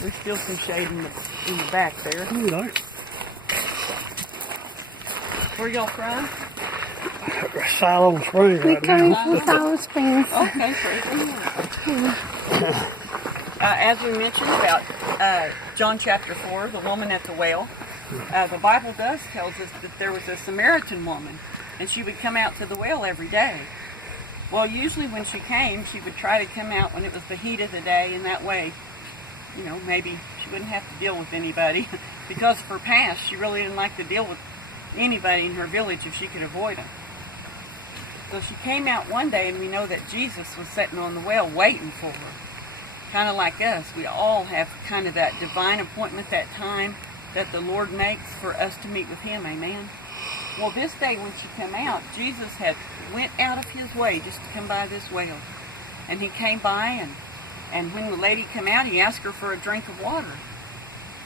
There's still some shade in the back there. All right. Where y'all from? Siloam Springs We right came now. from Siloam Springs. Okay, praise the Lord. As we mentioned about John chapter 4, the woman at the well, the Bible does tells us that there was a Samaritan woman, and she would come out to the well every day. Well, usually when she came, she would try to come out when it was the heat of the day, and that way, you know, maybe she wouldn't have to deal with anybody. Because of her past, she really didn't like to deal with anybody in her village if she could avoid them. So she came out one day, and we know that Jesus was sitting on the well waiting for her. Kind of like us, we all have kind of that divine appointment, that time that the Lord makes for us to meet with Him, amen? Well, this day when she came out, Jesus had went out of His way just to come by this well. And He came by, and when the lady came out, He asked her for a drink of water.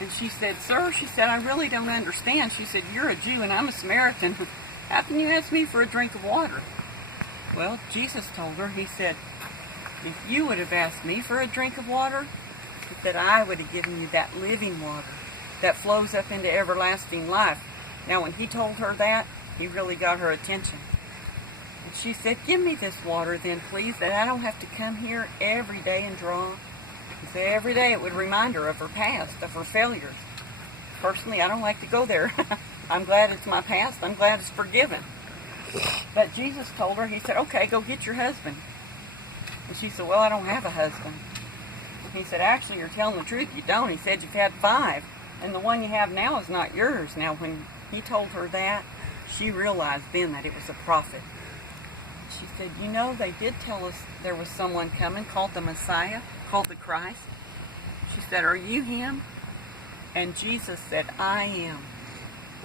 And she said, "Sir," she said, "I really don't understand." She said, "You're a Jew and I'm a Samaritan. How can you ask me for a drink of water?" Well, Jesus told her, He said, "If you would have asked me for a drink of water, He said, I would have given you that living water that flows up into everlasting life." Now, when He told her that, He really got her attention. And she said, "Give me this water then, please, that I don't have to come here every day and draw." He said every day it would remind her of her past, of her failures. Personally, I don't like to go there. I'm glad it's my past. I'm glad it's forgiven. But Jesus told her, He said, "Okay, go get your husband." And she said, "Well, I don't have a husband." He said, "Actually, you're telling the truth. You don't." He said, "You've had 5, and the one you have now is not yours." Now, when He told her that, she realized then that it was a prophet. She said, "You know, they did tell us there was someone coming called the Messiah, called the Christ." She said, "Are you Him?" And Jesus said, "I am."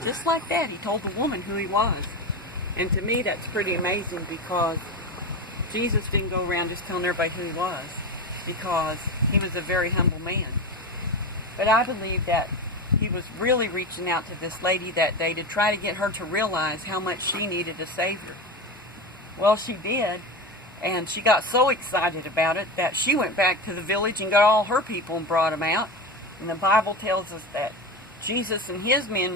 Just like that, He told the woman who He was. And to me, that's pretty amazing, because Jesus didn't go around just telling everybody who He was, because He was a very humble man. But I believe that He was really reaching out to this lady that day to try to get her to realize how much she needed a Savior. Well, she did, and she got so excited about it that she went back to the village and got all her people and brought them out. And the Bible tells us that Jesus and His men